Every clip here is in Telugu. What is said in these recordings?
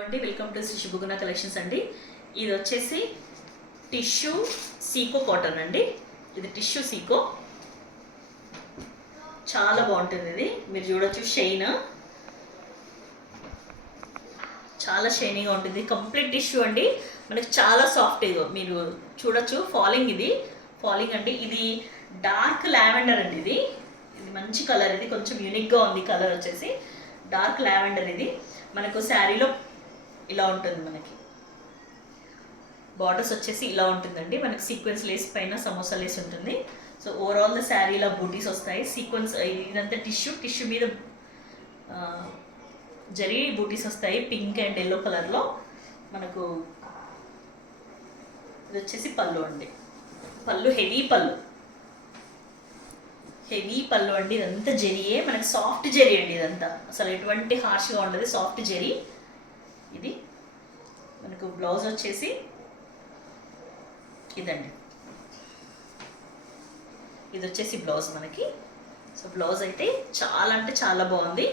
అండి వెల్కమ్ టు శ్రీ శుభగుణ కలెక్షన్స్ అండి. ఇది వచ్చేసి టిష్యూ సీకో కాటన్ అండి. ఇది టిష్యూ సీకో చాలా బాగుంటుంది. ఇది మీరు చూడొచ్చు, షైన్ చాలా షైనీగా ఉంటుంది. కంప్లీట్ టిష్యూ అండి, మనకి చాలా సాఫ్ట్. ఇదో మీరు చూడొచ్చు, ఫాలింగ్. ఇది ఫాలింగ్ అండి. ఇది డార్క్ లావెండర్ అండి. ఇది మంచి కలర్. ఇది కొంచెం యూనిక్గా ఉంది కలర్ వచ్చేసి డార్క్ లావెండర్. ఇది మనకు శారీలో ఇలా ఉంటుంది. మనకి బార్డర్స్ వచ్చేసి ఇలా ఉంటుందండి. మనకి సీక్వెన్స్ లేస్ పైన సమోసా లేస్ ఉంటుంది. సో ఓవరాల్ ద శారీ ఇలా బూటీస్ వస్తాయి. సీక్వెన్స్ ఇదంతా టిష్యూ మీద జరీ బూటీస్ వస్తాయి. పింక్ అండ్ ఎల్లో కలర్లో. మనకు ఇది వచ్చేసి పళ్ళు అండి. పళ్ళు హెవీ పళ్ళు అండి. ఇదంతా జరీయే, మనకి సాఫ్ట్ జరీ అండి. ఇదంతా అసలు ఎటువంటి హార్ష్గా ఉండదు, సాఫ్ట్ జరీ. ఇది మనకు బ్లౌజ్ వచ్చేసి ఇదండి. ఇది వచ్చేసి బ్లౌజ్ మనకి. సో బ్లౌజ్ అయితే చాలా అంటే చాలా బాగుంది.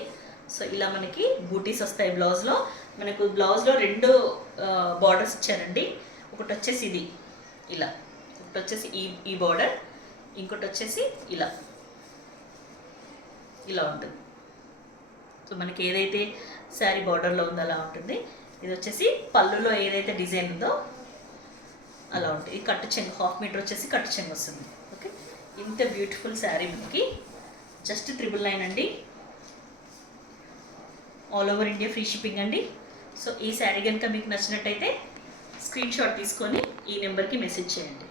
సో ఇలా మనకి బూటీస్ వస్తాయి బ్లౌజ్లో. మనకు బ్లౌజ్లో రెండు బార్డర్స్ ఇచ్చారండి. ఒకటి వచ్చేసి ఇది ఇలా, ఒకటి వచ్చేసి ఈ బార్డర్, ఇంకోటి వచ్చేసి ఇలా ఉంటుంది. సో మనకి ఏదైతే శారీ బార్డర్లో ఉందో అలా ఉంటుంది. ఇది వచ్చేసి పళ్ళులో ఏదైతే డిజైన్ ఉందో అలా ఉంటుంది. ఈ కట్టు చెంగు 1/2 మీటర్ వచ్చేసి కట్టు చెంగు వస్తుంది. ఓకే, ఇంత బ్యూటిఫుల్ శారీ మనకి జస్ట్ 999 అండి. All over India free shipping అండి. సో ఈ శారీ కనుక మీకు నచ్చినట్టయితే స్క్రీన్ షాట్ తీసుకొని ఈ నెంబర్కి మెసేజ్ చేయండి.